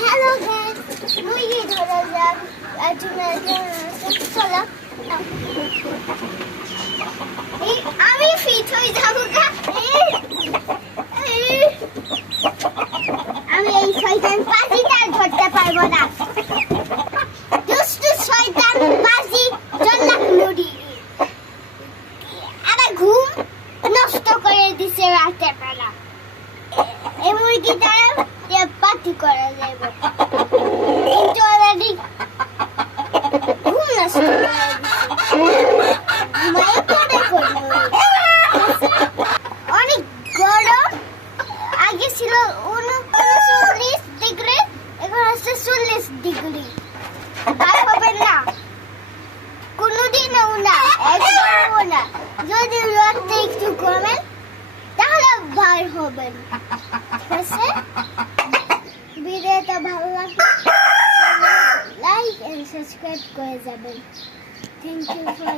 Hello guys, মুরগি ধরা যাক। চলো আমি ফিট হয়ে যাবো। আমি এই শয়তান পাজিটা ধরতে পারবো না। দুষ্ট শয়তান পাজি জল্লাদ মুড়ি আমার ঘুম নষ্ট করে দিছে রাতের বেলা। এই মুরগিটা পাতি করা যাবে, কিন্তু অলরেডি ঘুম নষ্ট করে অনেক গরম। আগে ছিল 39 ডিগ্রি, এখন হচ্ছে 40 ডিগ্রি। আর হবে না, কোনোদিনও না, একদমও না। যদি রোদটা একটু কমে তাহলে বার হবেন। ঠিক আছে, ভিডিওটা ভালো লাগলে লাইক এন্ড সাবস্ক্রাইব করে যাবেন। Thank you for